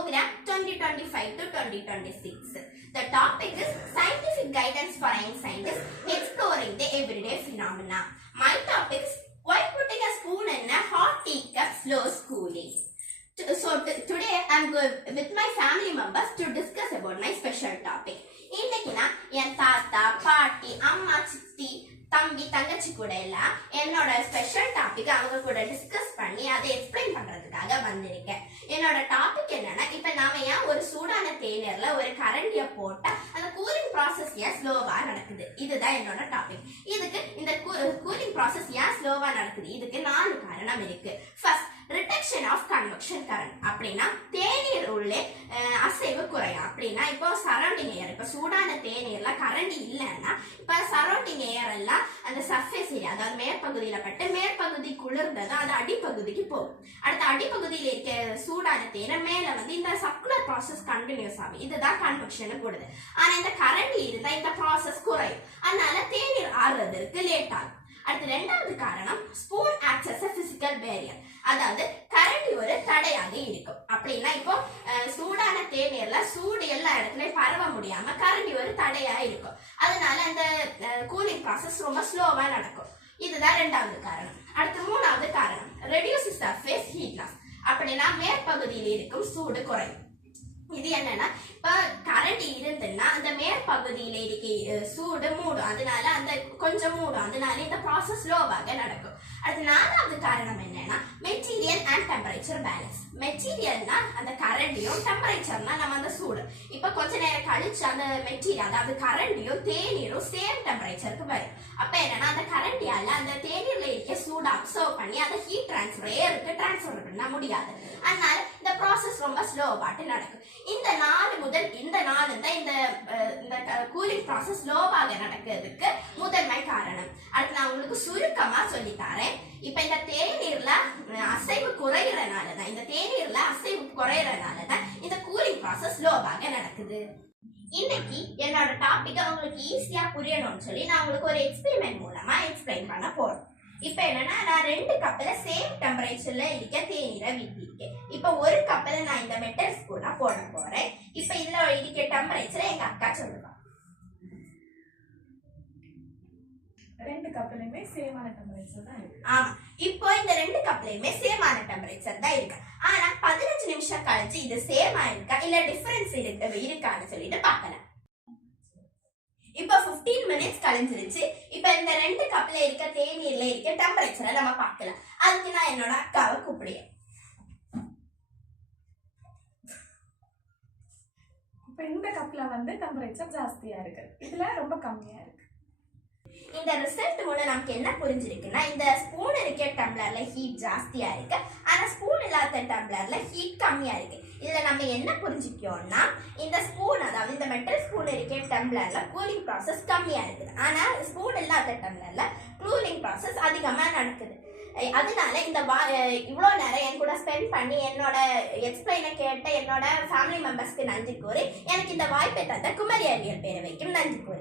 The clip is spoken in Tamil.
program 2025 to 2026. The topic is Scientific Guidance for Young Scientists Exploring the Everyday Phenomena. My topic is Why Putting a Spoon in a Hot Teacup Slows Cooling. Today I am going with my family members to discuss about my special topic. இன்னைக்கு நான் என் தாத்தா பாட்டி அம்மா சித்தி தம்பி தங்கச்சி கூட எல்லாம் என்னோட ஸ்பெஷல் டாபிக் அவங்க கூட டிஸ்கஸ் பண்ணி அதை எக்ஸ்பிளைன் பண்றதுக்காக வந்திருக்கேன். என்னோட டாபிக் என்னன்னா, இப்ப நாம ஏன் ஒரு சூடான தேநீர்ல ஒரு கரண்டிய போட்டா அந்த கூலிங் ப்ராசஸ் ஏன் ஸ்லோவா நடக்குது, இதுதான் என்னோட டாபிக். இதுக்கு இந்த கூலிங் ப்ராசஸ் ஏன் ஸ்லோவா நடக்குது, இதுக்கு 4 காரணம் இருக்கு. First, reduction of convection current. அப்படின்னா தேநீர் உள்ளே அசைவு குறையும். அப்படின்னா இப்போ சரௌண்டிங் ஏர், இப்போ சூடான தேநீர்ல கரண்டி இல்லைன்னா இப்ப சரௌண்டிங் ஏர் எல்லாம் அந்த சர்ஃபேஸ் ஏரியா, அதாவது மேற்பகுதியில பட்டு மேற்பகுதி குளிர்ந்தது அது அடிப்பகுதிக்கு போகும். அடுத்த அடிப்பகுதியில இருக்க சூடான தேனை மேல வந்து இந்த சர்க்குலர் ப்ராசஸ் கண்டினியூஸ் ஆகும். இதுதான் கன்வெக்ஷன் கூடுது. ஆனா இந்த கரண்டி இருந்தா இந்த ப்ராசஸ் குறையும். அதனால தேநீர் ஆறுறதுக்கு லேட் ஆகும். அடுத்து 2வது காரணம், spoon acts as a physical barrier. அதாவது கரண்டி ஒரு தடையாக இருக்கும். அப்படின்னா இப்போ சூடான தேநீர்ல சூடு எல்லா இடத்துலயும் பரவ முடியாம கரண்டி ஒரு தடையா இருக்கும். அதனால அந்த கூலிங் ப்ராசஸ் ரொம்ப ஸ்லோவா நடக்கும். இதுதான் 2வது காரணம். அடுத்து 3வது காரணம், ரெடியூஸ் சர்ஃபேஸ் ஹீட் லாஸ். அப்படின்னா மேற்பகுதியில் இருக்கும் சூடு குறையும். இது என்னன்னா, இப்ப கரண்டி இருந்துன்னா அந்த மேற்பகுதியில இருக்க சூடு மூடும், அதனால அந்த கொஞ்சம் மூடும், அதனால இந்த ப்ராசஸ் ஸ்லோவாக நடக்கும். அது 4வது காரணம் என்னன்னா, மெட்டீரியல் அண்ட் டெம்பரேச்சர் பேலன்ஸ். மெட்டீரியல்னா அந்த கரண்டியும், டெம்பரேச்சர்னா நம்ம அந்த சூடு. இப்ப கொஞ்ச நேரம் கழிச்சு அந்த மெட்டீரியல், அதாவது கரண்டியும் தேநீரும் சேம் டெம்பரேச்சருக்கு வரும். அப்ப என்னன்னா, அந்த கரண்டியால அந்த தேநீர்ல இருக்க சூடு அப்சர்வ் பண்ணி அதை ஹீட் டிரான்ஸ்ஃபர் ஏருக்கு டிரான்ஸ்ஃபர் பண்ண முடியாது. அதனால இந்த ப்ராசஸ் ரொம்ப ஸ்லோவாட்டு நடக்கும். இந்த 4 முதல் இந்த 4 தான் இந்த கூலிங் ப்ராசஸ் ஸ்லோவாக நடக்கிறதுக்கு முதன்மை காரணம். அடுத்து நான் உங்களுக்கு சுருக்கமா சொல்லி தரேன். இப்ப இந்த தேநீர்ல அசைவு குறையறனாலதான் இந்த கூலிங் ப்ராசஸ் ஸ்லோவாக நடக்குது. இன்னைக்கு என்னோட டாபிக் உங்களுக்கு ஈஸியா புரியணும்னு சொல்லி நான் உங்களுக்கு ஒரு எக்ஸ்பெரிமெண்ட் மூலமா எக்ஸ்பிளைன் பண்ண போறேன். இப்ப என்னன்னா, நான் 2 கப்ல சேம் டெம்பரேச்சர்ல இருக்க தேநீரை விட்டிருக்கேன். இப்ப ஒரு கப்ல நான் இந்த மெட்டல் ஸ்பூனை போட போறேன். இப்ப இதுல இருக்க டெம்பரேச்சரை எங்க அக்கா சொல்லுவா. 2 கப்லயுமே சேமான டெம்பரேச்சர் தான் இருக்கு. ஆமா, இப்போ இந்த 2 கப்லயுமே சேமான டெம்பரேச்சர் தான் இருக்கு. ஆனா 15 நிமிஷம் கழிச்சு இது சேமா இருக்கா இல்ல டிஃபரன்ஸ் இருக்கான்னு சொல்லிட்டு பார்க்கலாம். இப்ப 15 மினிட்ஸ் கழிஞ்சிருச்சு. இப்ப இந்த 2 கப்ல இருக்க தேநீர்ல இருக்க டெம்பரேச்சரை நம்ம பார்க்கலாம். அதுக்கு நான் என்னோட அக்காவை கூப்பிடுறேன். இப்ப இந்த கப்ல வந்து டெம்பரேச்சர் ஜாஸ்தியா இருக்கு, இதுல ரொம்ப கம்மியா இருக்கு. இந்த ரிசல்ட் மூலம் நமக்கு என்ன புரிஞ்சிருக்குன்னா, இந்த ஸ்பூன் இருக்க டம்ளர்ல ஹீட் ஜாஸ்தியா இருக்கு, ஆனா ஸ்பூன் இல்லாத டம்ளர்ல ஹீட் கம்மியா இருக்கு. இதுல நம்ம என்ன புரிஞ்சுக்கோம்னா, இந்த ஸ்பூன், அதாவது இந்த மெட்டல் ஸ்பூன் இருக்க டம்ளர்ல கூலிங் ப்ராசஸ் கம்மியா இருக்குது, ஆனா ஸ்பூன் இல்லாத டம்ளர்ல கூலிங் ப்ராசஸ் அதிகமா நடக்குது. அதனால இந்த இவ்வளோ நேரம் என் கூட ஸ்பெண்ட் பண்ணி என்னோட எக்ஸ்பிளைனை கேட்ட என்னோட ஃபேமிலி மெம்பர்ஸ்க்கு நன்றி கூறி, எனக்கு இந்த வாய்ப்பை தந்த குமரி அறிவியல் பேரவைக்கும் நன்றி கூறி